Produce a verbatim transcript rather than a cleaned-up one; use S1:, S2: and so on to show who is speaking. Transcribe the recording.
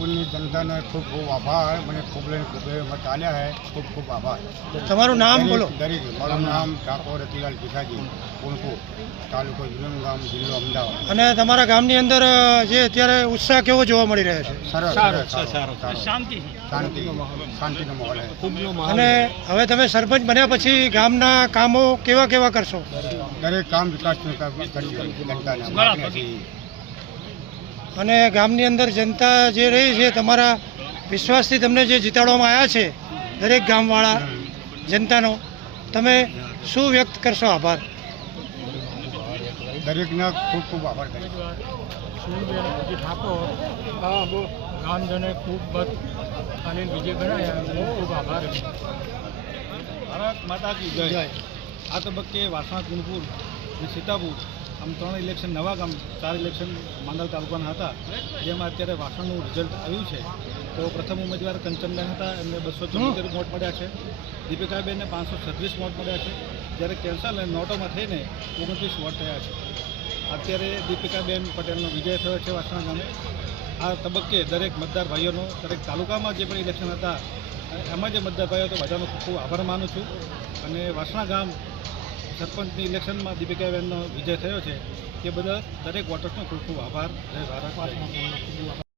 S1: વિજયપુરની જનતાને ખૂબ ખૂબ આભાર. મને ખૂબ લઈને ખૂબ મત આલ્યા છે. ખૂબ ખૂબ આભાર.
S2: તમારું નામ બોલો.
S1: દરેક મારું નામ ઠાકોર રતિલાલ ભીખાજી, કુણપુર, તાલુકો વિરમગામ, જિલ્લો અમદાવાદ.
S2: અને તમારા ગામની અંદર અ, જે અત્યારે ઉત્સાહ કેવો જોવા મળી રહ્યો છે?
S1: સરસ
S3: સારો,
S1: સરસ,
S3: સારો,
S1: સારો.
S3: શાંતિ
S1: શાંતિ શાંતિનો માહોલ છે.
S3: ખૂબનો માહોલ.
S2: અને હવે તમે સરપંચ બન્યા પછી ગામના કામો કેવા કેવા કરશો?
S1: દરેક કામ વિકાસનું કામ કરી જનતાને માગણીએ છીએ.
S2: અને ગામની અંદર જનતા જે રહી છે, તમારા વિશ્વાસથી તમને જે જીતાડવામાં આવ્યા છે દરેક ગામવાળા જનતાનો, તમે શું વ્યક્ત કરશો? આભાર.
S1: દરેકને ખૂબ ખૂબ આભાર કરીએ.
S4: સુનીબેન હજી ઠાકોર આ બહુ ગામજને ખૂબ મત અને વિજય ગણાયા. ખૂબ ખૂબ આભાર.
S5: ભારત માતા કી જય. આ તબક્કે વાસણા, કુણપુર અને સીતાપુર આમ ત્રણ ઇલેક્શન, નવા ગામ ચાર ઇલેક્શન માંડલ તાલુકાના હતા, જેમાં અત્યારે વાસણનું રિઝલ્ટ આવ્યું છે. તો પ્રથમ ઉમેદવાર કંચનબેન હતા, એમને બસો ચૌદ વોટ મળ્યા છે. દીપિકાબેનને પાંચસો છત્રીસ વોટ મળ્યા છે, જ્યારે કેન્સલ અને નોટોમાં થઈને ઓગણત્રીસ વોટ થયા છે. અત્યારે દીપિકાબેન પટેલનો વિજય થયો છે વાસણા ગામે. આ તબક્કે દરેક મતદાર ભાઈઓનો, દરેક તાલુકામાં જે પણ ઇલેક્શન હતા એમાં જે મતદાર ભાઈઓ તો બધાનો ખૂબ ખૂબ આભાર માનું છું. અને વાસણા ગામ સરપંચની ઇલેક્શનમાં દીપિકાબેનનો વિજય થયો છે, તે બદલ દરેક વોટર્સનો ખૂબ ખૂબ આભાર. જય ભારત.